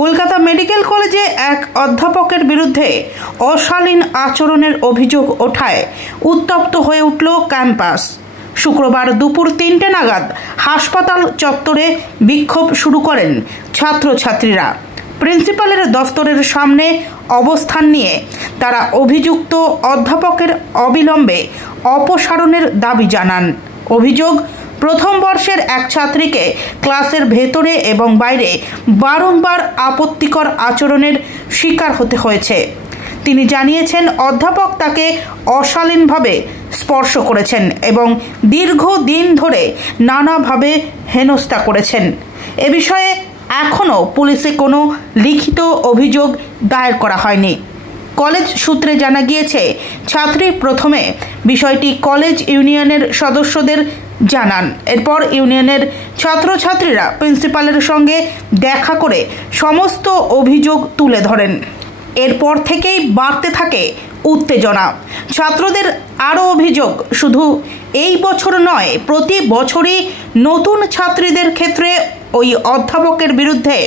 Kolkata medical কলেজে এক অধ্যাপকের বিরুদ্ধে অশালীন আচরণের অভিযোগ ওঠায় উত্তপ্ত হয়ে উঠল ক্যাম্পাস। শুক্রবার দুপুর ৩টে নাগাদ হাসপাতাল চত্বরে বিক্ষোভ শুরু করেন ছাত্রছাত্রীরা। প্রিন্সিপালের দফতরের সামনে অবস্থান নিয়ে তারা অভিযুক্ত অধ্যাপকের অবিলম্বে অপসারণের দাবি জানান। অভিযোগ, প্রথম বর্ষের এক ছাত্রীকে ক্লাসের ভেতরে এবং বাইরে বারংবার আপত্তিকর আচরণের শিকার হতে হয়েছে। তিনি জানিয়েছেন, অধ্যাপক তাকে অশালীনভাবে স্পর্শ করেছেন এবং দীর্ঘদিন ধরে নানাভাবে হেনস্থা করেছেন। এ বিষয়ে এখনও পুলিশে কোনো লিখিত অভিযোগ দায়ের করা হয়নি। কলেজ সূত্রে জানা গিয়েছে, ছাত্রী প্রথমে বিষয়টি কলেজ ইউনিয়নের সদস্যদের জানান। এরপর ইউনিয়নের ছাত্রছাত্রীরা প্রিন্সিপালের সঙ্গে দেখা করে সমস্ত অভিযোগ তুলে ধরেন। এরপর থেকেই বাড়তে থাকে উত্তেজনা। ছাত্রদের আরও অভিযোগ, শুধু এই বছর নয়, প্রতি বছরই নতুন ছাত্রীদের ক্ষেত্রে ওই অধ্যাপকের বিরুদ্ধে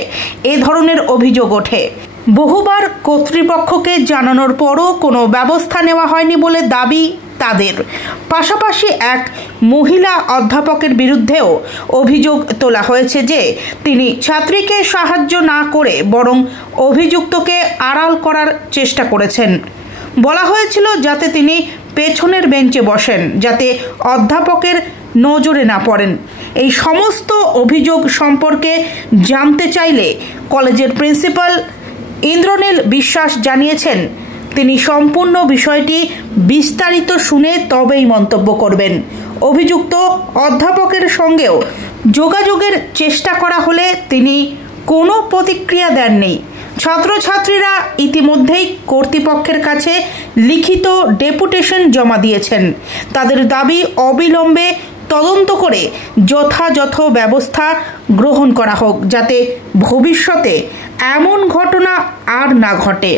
এ ধরনের অভিযোগ ওঠে। বহুবার কর্তৃপক্ষকে জানানোর পরও কোনো ব্যবস্থা নেওয়া হয়নি বলে দাবি তাদের। পাশাপাশি এক মহিলা অধ্যাপকের বিরুদ্ধেও অভিযোগ তোলা হয়েছে যে তিনি ছাত্রীকে সাহায্য না করে বরং অভিযুক্তকে আড়াল করার চেষ্টা করেছেন। বলা হয়েছিল যাতে তিনি পেছনের বেঞ্চে বসেন, যাতে অধ্যাপকের নজরে না পড়েন। এই সমস্ত অভিযোগ সম্পর্কে জানতে চাইলে কলেজের প্রিন্সিপাল ইন্দ্রনীল বিশ্বাস জানিয়েছেন, তিনি সম্পূর্ণ বিষয়টি বিস্তারিত শুনে তবেই মন্তব্য করবেন। অভিযুক্ত অধ্যাপকের সঙ্গেও যোগাযোগের চেষ্টা করা হলে তিনি কোনো প্রতিক্রিয়া দেননি। ছাত্রছাত্রীরা ইতিমধ্যেই কর্তৃপক্ষের কাছে লিখিত ডেপুটেশন জমা দিয়েছেন। তাদের দাবি, অবিলম্বে তদন্ত করে যথাযথ ব্যবস্থা গ্রহণ করা হোক, যাতে ভবিষ্যতে এমন ঘটনা আর না ঘটে।